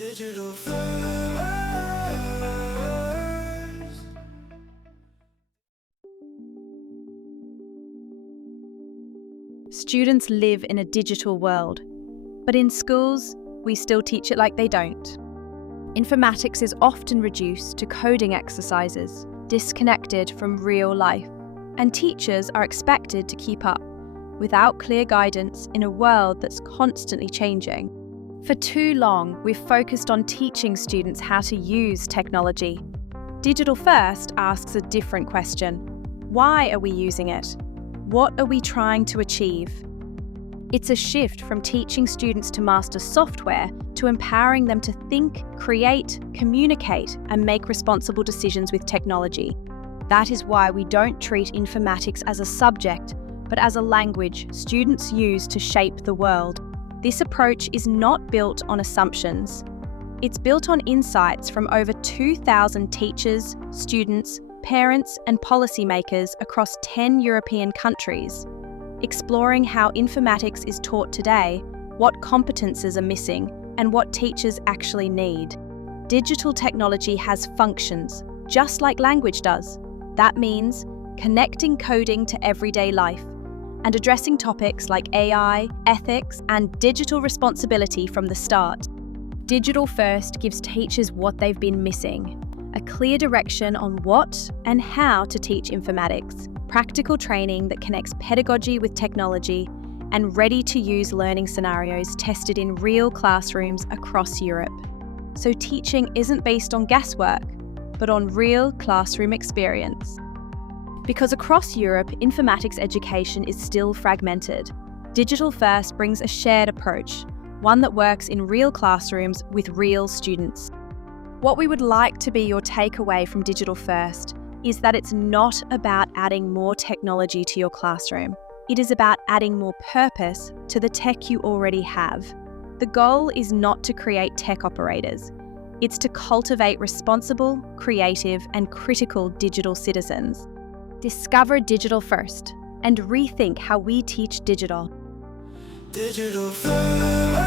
Digital first. Students live in a digital world, but in schools, we still teach it like they don't. Informatics is often reduced to coding exercises, disconnected from real life, and teachers are expected to keep up, without clear guidance in a world that's constantly changing. For too long, we've focused on teaching students how to use technology. Digital First asks a different question. Why are we using it? What are we trying to achieve? It's a shift from teaching students to master software to empowering them to think, create, communicate, and make responsible decisions with technology. That is why we don't treat informatics as a subject, but as a language students use to shape the world. This approach is not built on assumptions. It's built on insights from over 2,000 teachers, students, parents, and policymakers across 10 European countries, exploring how informatics is taught today, what competences are missing, and what teachers actually need. Digital technology has functions, just like language does. That means connecting coding to everyday life and addressing topics like AI, ethics, and digital responsibility from the start. Digital First gives teachers what they've been missing: a clear direction on what and how to teach informatics, practical training that connects pedagogy with technology, and ready-to-use learning scenarios tested in real classrooms across Europe. So teaching isn't based on guesswork, but on real classroom experience. Because across Europe, informatics education is still fragmented, Digital First brings a shared approach, one that works in real classrooms with real students. What we would like to be your takeaway from Digital First is that it's not about adding more technology to your classroom. It is about adding more purpose to the tech you already have. The goal is not to create tech operators. It's to cultivate responsible, creative, and critical digital citizens. Discover Digital First and rethink how we teach digital. Digital first.